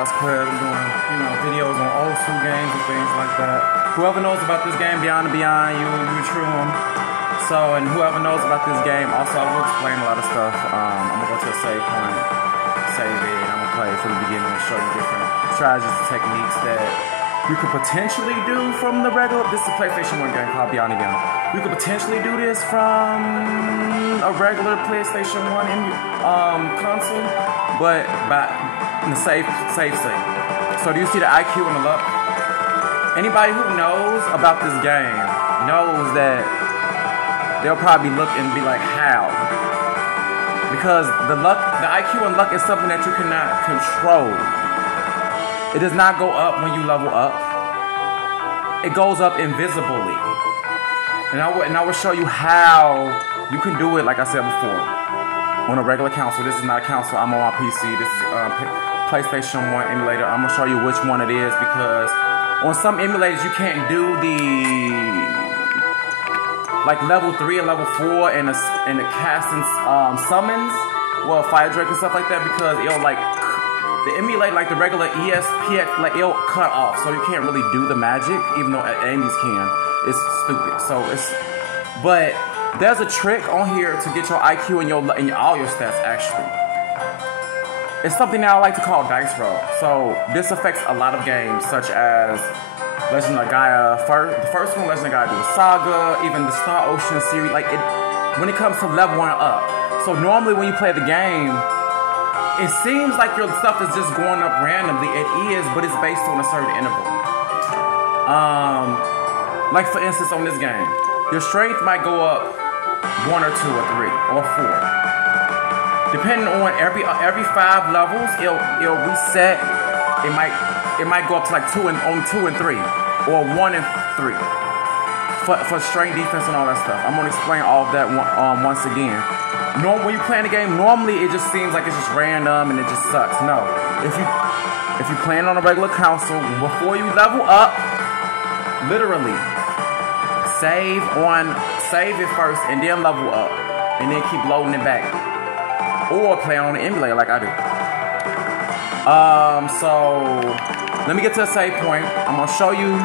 Box Club. I'm doing, videos on old school games and things like that. Whoever knows about this game, Beyond you true them. So, and whoever knows about this game, also I will explain a lot of stuff. I'm gonna go to a save point, save it, and I'm gonna play from the beginning and show you different strategies and techniques that you could potentially do from the regular. This is a PlayStation 1 game called Beyond. You could potentially do this from a regular PlayStation 1 console, but in the safe state. So do you see the IQ and the luck? Anybody who knows about this game knows that they'll probably look and be like, how? Because the IQ and luck is something that you cannot control. It does not go up when you level up. It goes up invisibly. And I will show you how you can do it, like I said before, on a regular console. This is not a console. I'm on my PC. This is PlayStation 1 emulator. I'm going to show you which one it is, because on some emulators you can't do the like level 3 and level 4 and the casting summons, well, Fire Drake and stuff like that, because it'll like the emulate like the regular ESPX, like it'll cut off, so you can't really do the magic, even though Amy's can. It's stupid. So but there's a trick on here to get your IQ and all your stats actually. It's something that I like to call dice roll. So this affects a lot of games, such as Legend of Gaia. The first one, Legend of Gaia, the Saga, even the Star Ocean series. Like when it comes to leveling up. So normally when you play the game, it seems like your stuff is just going up randomly. It is, but it's based on a certain interval. Like for instance, on this game, your strength might go up 1 or 2 or 3 or 4. Depending on every 5 levels, it'll reset. It might go up to like 2 and 3, or 1 and 3 for strength, defense, and all that stuff. I'm gonna explain all of that once again. When you play the game, normally it just seems like it's just random and it just sucks. No, if you playing on a regular console, before you level up, literally save it first and then level up, and then keep loading it back, or play on an emulator like I do. So let me get to a save point. I'm gonna show you.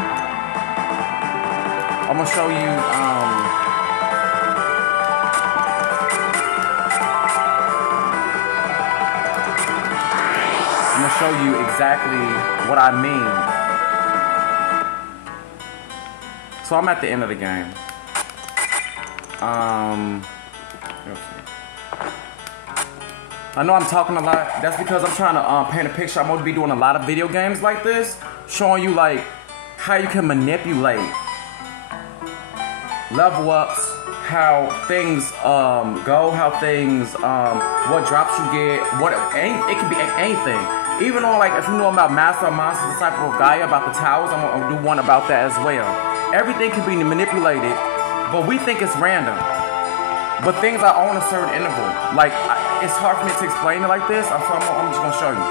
Show you exactly what I mean. So I'm at the end of the game. I know I'm talking a lot. That's because I'm trying to paint a picture. I'm going to be doing a lot of video games like this, showing you like how you can manipulate level ups, how things go, how things what drops you get, it can be anything. Even on, like, if you know about Master of Monsters, Disciple of Gaia, about the towers, I'm going to do one about that as well. Everything can be manipulated, but we think it's random. But things are on a certain interval. Like, it's hard for me to explain it like this, so I'm just going to show you.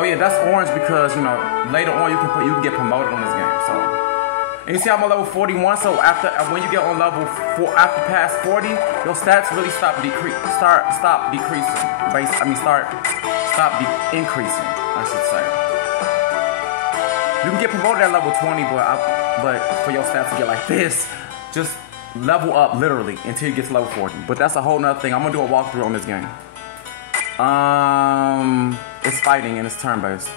Oh yeah, that's orange because, later on you can get promoted on this game, so. And you see I'm on level 41, so when you get on level 4, after past 40, your stats really stop decreasing. Stop increasing, I should say. You can get promoted at level 20, but for your stats to get like this, just level up literally until you get to level 40. But that's a whole nother thing. I'm gonna do a walkthrough on this game. It's fighting and it's turn-based.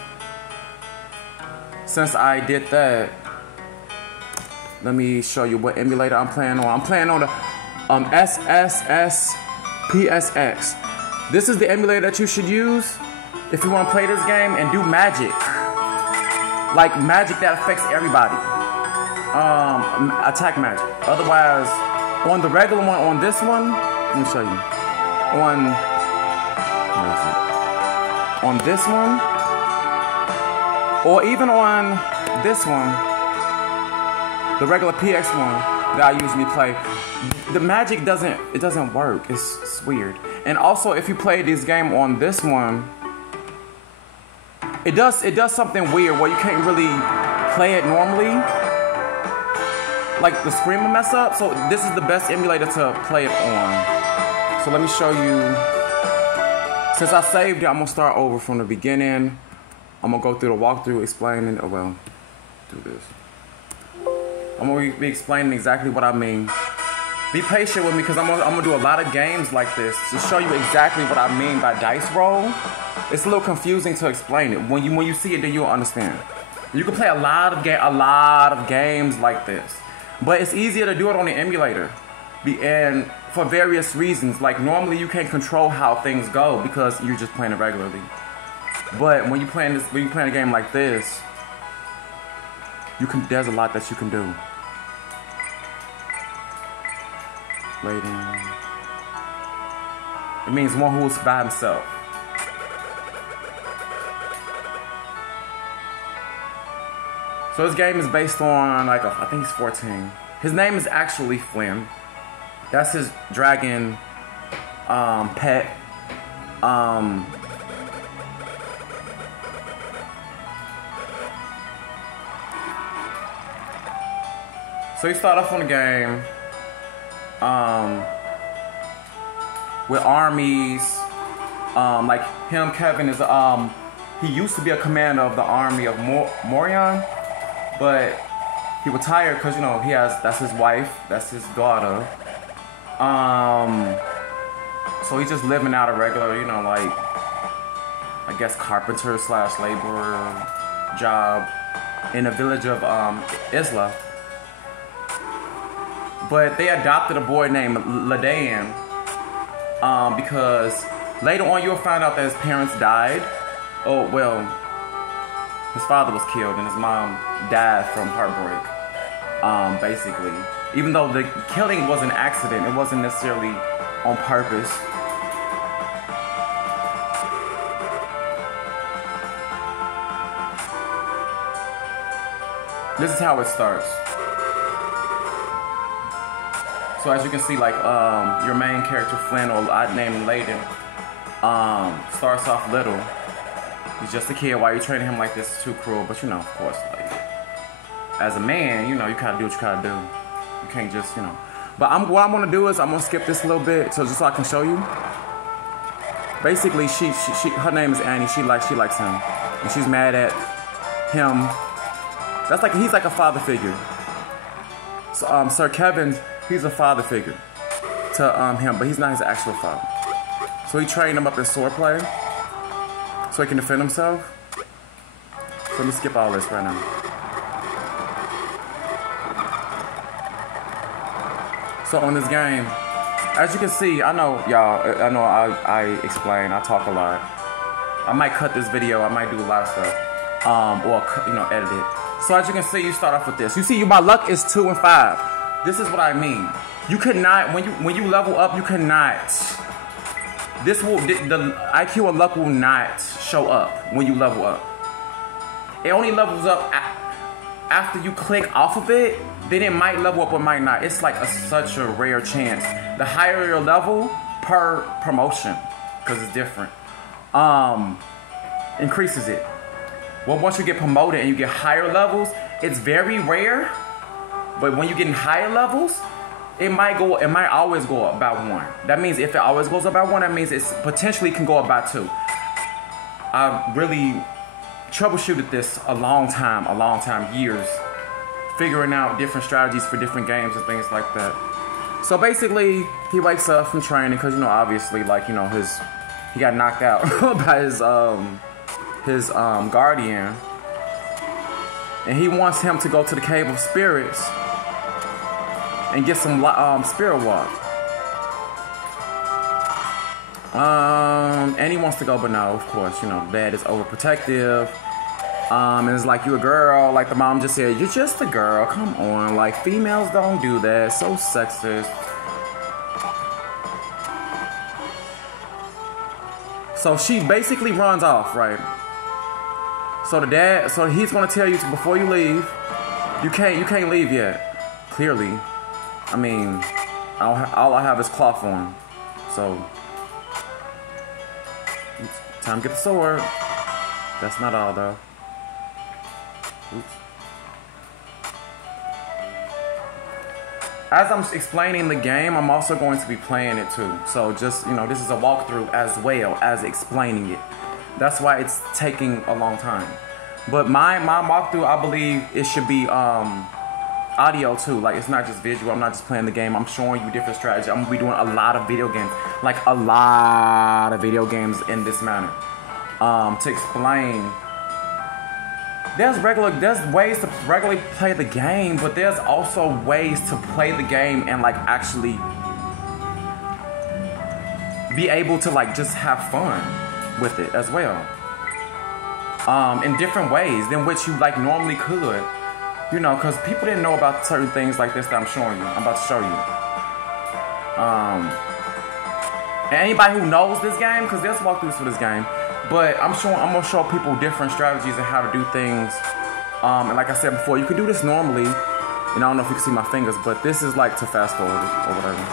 Since I did that, let me show you what emulator I'm playing on. I'm playing on the PSX. This is the emulator that you should use if you want to play this game and do magic. Like magic that affects everybody. Attack magic. Otherwise, on the regular one, on this one, let me show you. On this one, or even on this one, the regular PX one that I usually play, the magic doesn't work. It's weird. And also, if you play this game on this one, it does something weird where you can't really play it normally. Like the screen will mess up. So this is the best emulator to play it on. So let me show you. Since I saved it, I'm gonna start over from the beginning. I'm gonna go through the walkthrough explaining, oh well, do this. I'm gonna be explaining exactly what I mean. Be patient with me because I'm gonna do a lot of games like this to show you exactly what I mean by dice roll. It's a little confusing to explain it. When you see it, then you'll understand. You can play a lot of games like this, but it's easier to do it on the emulator. And for various reasons, like normally you can't control how things go because you're just playing it regularly. But when you're playing a game like this, there's a lot that you can do. Waiting. It means one who's by himself. So this game is based on like I think he's 14. His name is actually Flynn. That's his dragon pet. So you start off on the game with armies. Like him, Kevin is he used to be a commander of the army of Morion, but he retired because you know that's his wife, that's his daughter. So he's just living out a regular, you know, like I guess carpenter / laborer job in the village of Isla. But they adopted a boy named Ladain because later on you'll find out that his parents died. Oh well, his father was killed and his mom died from heartbreak. Basically, even though the killing was an accident, it wasn't necessarily on purpose. This is how it starts. So as you can see, like your main character Flynn, or I named Layden, starts off little. He's just a kid. Why you training him like this is too cruel, but you know, of course, like as a man, you know, you gotta do what you gotta do. You can't just, you know. But what I'm gonna do is I'm gonna skip this a little bit, so just so I can show you. Basically, her name is Annie. She likes him, and she's mad at him. He's like a father figure. So Sir Kevin, he's a father figure to him, but he's not his actual father. So he trained him up in swordplay so he can defend himself. So let me skip all this right now. So on this game, as you can see, I know y'all, I explain, I talk a lot. I might cut this video, I might do a lot of stuff, or you know, edit it. So as you can see, you start off with this. You see, my luck is 2 and 5. This is what I mean. You cannot, when you level up, you cannot. The IQ or luck will not show up when you level up. It only levels up after you click off of it. Then it might level up or might not. It's like such a rare chance. The higher your level per promotion, because it's different, increases it. Well, once you get promoted and you get higher levels, it's very rare. But when you get in higher levels, it might always go up by 1. That means if it always goes up by 1, that means it potentially can go up by 2. I really troubleshooted this a long time, years, figuring out different strategies for different games and things like that. So basically, he wakes up from training because, you know, obviously, like, you know, he got knocked out by his guardian, and he wants him to go to the Cave of Spirits and get some spirit walk. And he wants to go, but no, of course, you know, dad is overprotective. And it's like, you a girl, like the mom just said, you're just a girl, come on, like females don't do that, so sexist. So she basically runs off, right? So he's gonna tell you before you leave, you can't leave yet. Clearly, I mean, all I have is cloth on. So, time to get the sword. That's not all though. Oops. as I'm explaining the game, I'm also going to be playing it too. So just, you know, this is a walkthrough as well as explaining it. That's why it's taking a long time. But my walkthrough, I believe it should be audio too. Like, it's not just visual. I'm not just playing the game. I'm showing you different strategies. I'm gonna be doing a lot of video games, like a lot of video games in this manner, to explain. There's ways to regularly play the game, but there's also ways to play the game and like actually be able to like just have fun with it as well, in different ways than which you like normally could, you know, because people didn't know about certain things like this that I'm showing you. I'm about to show you. And anybody who knows this game, because there's walkthroughs for this game, but I'm gonna show people different strategies and how to do things. And like I said before, you can do this normally, and I don't know if you can see my fingers, but this is like to fast forward or whatever.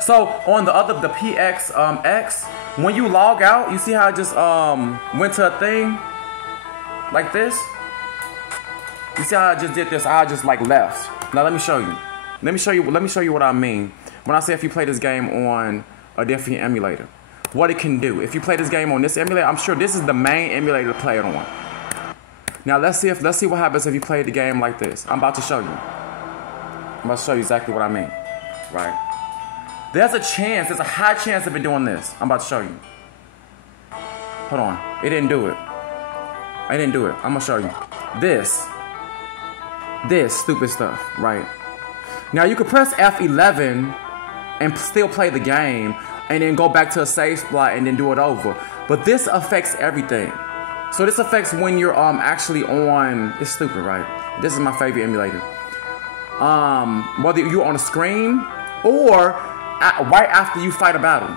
So on the PX X, when you log out, you see how I just went to a thing like this? You see how I just did this? I just like left. Now let me show you. Let me show you what I mean when I say if you play this game on a different emulator. What it can do. If you play this game on this emulator, I'm sure this is the main emulator to play it on. Now let's see what happens if you play the game like this. I'm about to show you. I'm about to show you exactly what I mean. Right? There's a high chance of it doing this. I'm about to show you. Hold on. It didn't do it. I didn't do it. I'm gonna show you. This stupid stuff, right? Now you can press F11 and still play the game and then go back to a save spot and then do it over. But this affects everything. So this affects when you're actually on, it's stupid, right? This is my favorite emulator. Whether you're on a screen or right after you fight a battle,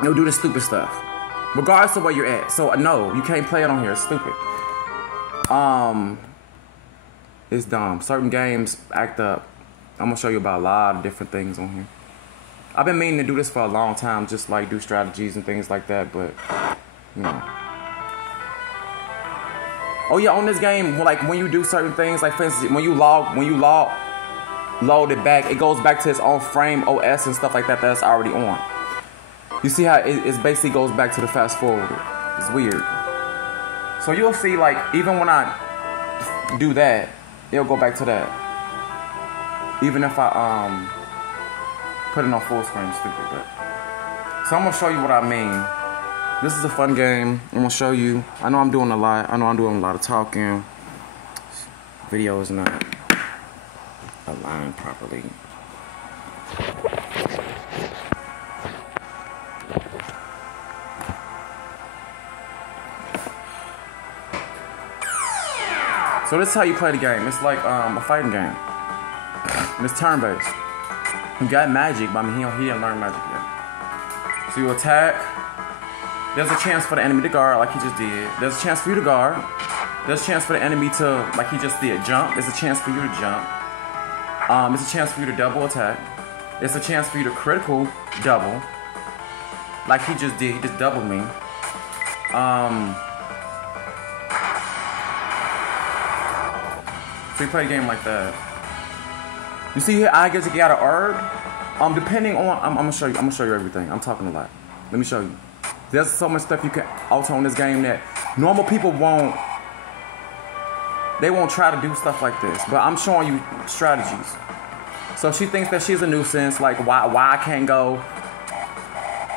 it'll do this stupid stuff. Regardless of where you're at. So no, you can't play it on here, it's stupid. It's dumb. Certain games act up. I'm gonna show you about a lot of different things on here. I've been meaning to do this for a long time, just like do strategies and things like that, but you know. Oh yeah, on this game, like when you do certain things, like for instance, when you load it back, it goes back to its own frame OS and stuff like that that's already on. You see how it basically goes back to the fast forward. It's weird. So you'll see, like, even when I do that, it'll go back to that. Even if I put it on full screen, stupid. But so I'm gonna show you what I mean. This is a fun game. I'm gonna show you. I know I'm doing a lot. I know I'm doing a lot of talking. Video is not aligned properly. So this is how you play the game. It's like a fighting game. And it's turn-based. You got magic, but I mean, he didn't learn magic yet. So you attack. There's a chance for the enemy to guard, like he just did. There's a chance for you to guard. There's a chance for the enemy to, like he just did, jump. There's a chance for you to jump. It's a chance for you to double attack. It's a chance for you to critical double, like he just did. He just doubled me. So you play a game like that. You see here, I guess you got an herb. Depending on, I'm gonna show you everything. I'm talking a lot. Let me show you. There's so much stuff you can alter on this game that normal people won't. They won't try to do stuff like this. But I'm showing you strategies. So she thinks that she's a nuisance. Like why I can't go.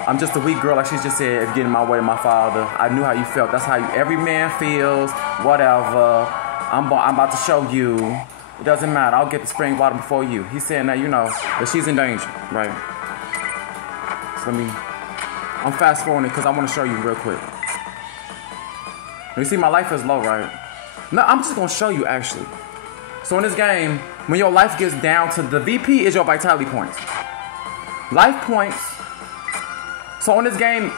I'm just a weak girl, like she just said. If getting in my way, my father. I knew how you felt. That's how every man feels. Whatever. I'm about to show you. It doesn't matter. I'll get the spring water before you. He's saying that, you know, that she's in danger, right? So I'm fast forwarding because I want to show you real quick. You see, my life is low, right? No, I'm just going to show you, actually. So in this game, when your life gets down to the VP is your vitality points. Life points. So in this game,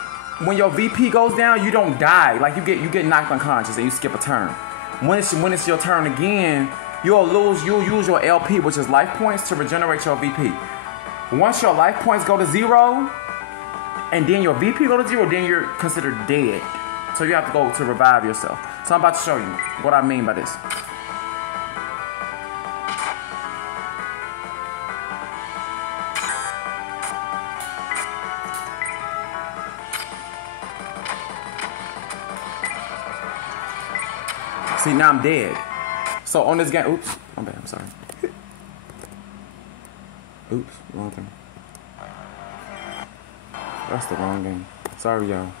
when your VP goes down, you don't die. Like you get knocked unconscious and you skip a turn. When it's your turn again, you'll use your LP, which is life points, to regenerate your VP. Once your life points go to 0, and then your VP go to 0, then you're considered dead. So you have to go to revive yourself. So I'm about to show you what I mean by this. See, now I'm dead. So on this game, oops, I'm bad, I'm sorry. Oops, wrong thing. That's the wrong game. Sorry, y'all.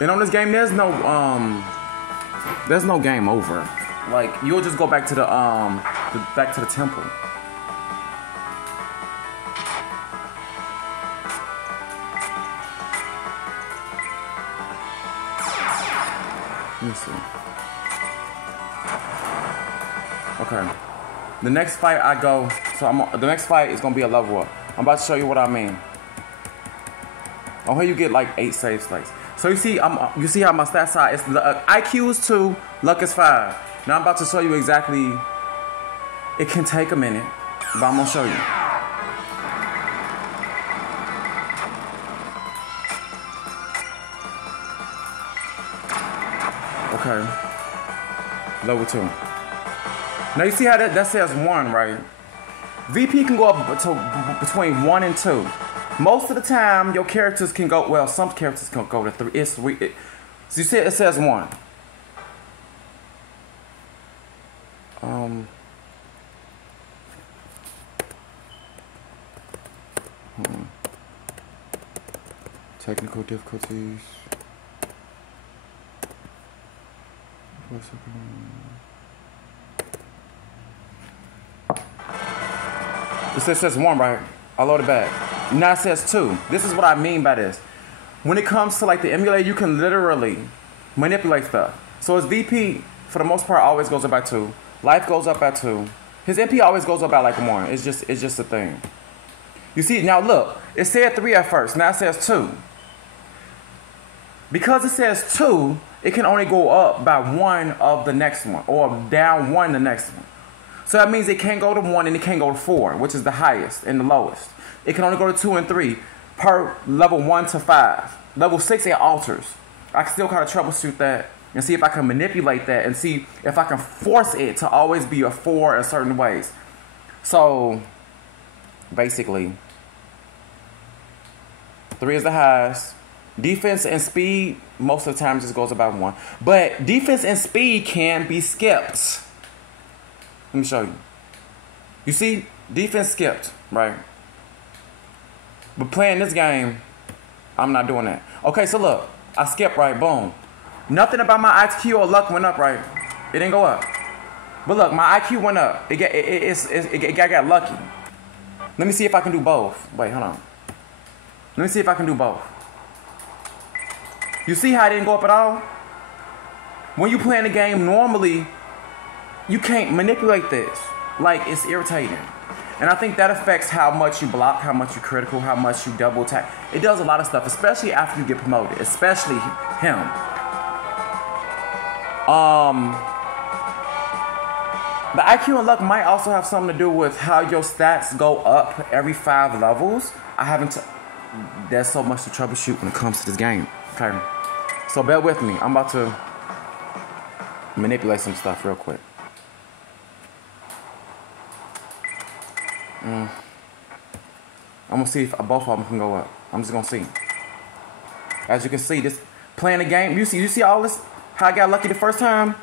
And on this game, there's no game over. Like, you'll just go back to the temple. Let me see. Okay. The next fight I go, the next fight is gonna be a level up. I'm about to show you what I mean. Oh, here you get like 8 save states. So you see how my stats are. It's IQ is 2, luck is 5. Now I'm about to show you exactly. It can take a minute, but I'm gonna show you. Okay. Level 2. Now you see how that says 1, right? VP can go up to between 1 and 2. Most of the time, your characters can go, well, some characters can go to 3. So you see it says 1. Technical difficulties. It says 1, right? I load it back. Now it says 2. This is what I mean by this. When it comes to like the emulator, you can literally manipulate stuff. So his VP, for the most part, always goes up by 2. Life goes up by 2. His MP always goes up by like 1. It's just a thing. You see, now look, it said 3 at first. Now it says 2. Because it says 2, it can only go up by 1 of the next one, or down 1 the next one. So that means it can't go to 1 and it can't go to 4, which is the highest and the lowest. It can only go to 2 and 3 per level 1 to 5. Level 6 it alters. I can still kind of troubleshoot that and see if I can manipulate that and see if I can force it to always be a 4 in certain ways. So basically, 3 is the highest. Defense and speed most of the time just goes about 1. But defense and speed can be skipped. Let me show you. You see, defense skipped, right? But playing this game, I'm not doing that. Okay, so look, I skipped, right? Boom. Nothing about my IQ or luck went up, right? It didn't go up. But look, my IQ went up. It got lucky. Let me see if I can do both. Wait, hold on. Let me see if I can do both. You see how it didn't go up at all? When you playing the game normally, you can't manipulate this. Like, it's irritating. And I think that affects how much you block, how much you critical, how much you double attack. It does a lot of stuff, especially after you get promoted. Especially him. The IQ and luck might also have something to do with how your stats go up every 5 levels. There's so much to troubleshoot when it comes to this game. Okay. So bear with me. I'm about to manipulate some stuff real quick. I'm gonna see if both of them can go up. I'm just gonna see. As you can see, this playing the game. You see all this? How I got lucky the first time?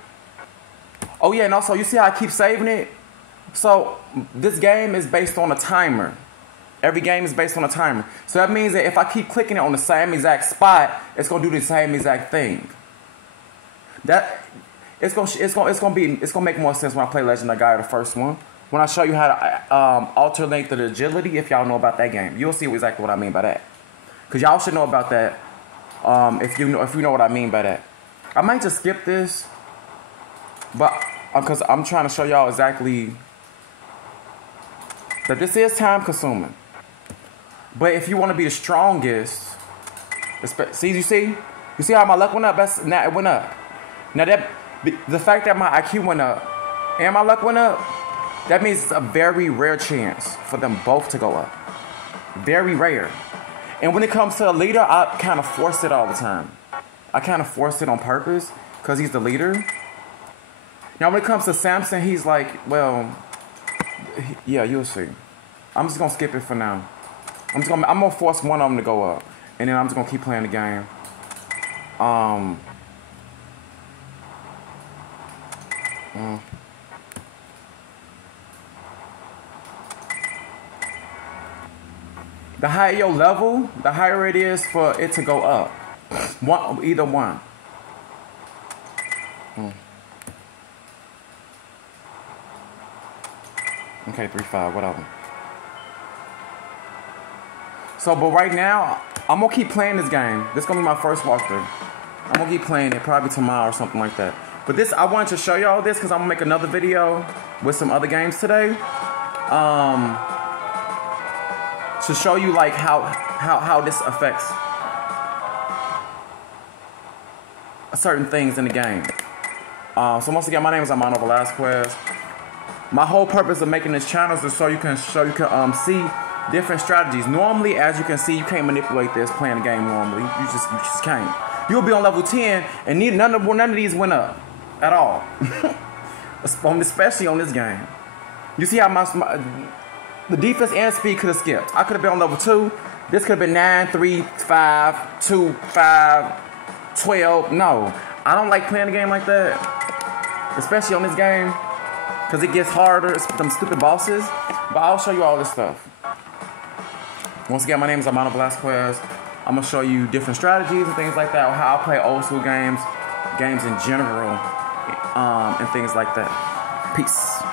Oh yeah, and also you see how I keep saving it? So this game is based on a timer. Every game is based on a timer. So that means that if I keep clicking it on the same exact spot, it's gonna do the same exact thing. It's gonna make more sense when I play Legend of Gaia, the first one. When I show you how to alter length of the agility, if y'all know about that game, you'll see exactly what I mean by that. Cause y'all should know about that. If you know what I mean by that. I might just skip this, but because I'm trying to show y'all exactly that this is time consuming. But if you want to be the strongest, you see how my luck went up? Now it went up. Now the fact that my IQ went up and my luck went up, that means it's a very rare chance for them both to go up. Very rare. And when it comes to the leader, I kind of force it all the time. I kind of force it on purpose because he's the leader. Now when it comes to Samson, he's like, well, yeah, you'll see. I'm just gonna skip it for now. I'm gonna force one of them to go up, and then I'm just gonna keep playing the game. The higher your level, the higher it is for it to go up. Either one. Okay, 3-5, whatever. So, but right now, I'm gonna keep playing this game. This is gonna be my first walkthrough. I'm gonna keep playing it probably tomorrow or something like that. But this, I wanted to show y'all this because I'm gonna make another video with some other games today. To show you like how this affects certain things in the game. So once again, my name is Armando Velasquez. My whole purpose of making this channel is to show you can see different strategies. Normally, as you can see, you can't manipulate this playing the game normally. You just can't. You'll be on level 10 and none of these went up at all. Especially on this game. You see how the defense and speed could have skipped. I could have been on level 2. This could have been 9, 3, 5, 2, 5, 12. No, I don't like playing a game like that, especially on this game, because it gets harder. It's them stupid bosses. But I'll show you all this stuff. Once again, my name is Armando Velasquez. I'm gonna show you different strategies and things like that, or how I play old school games in general, and things like that. Peace.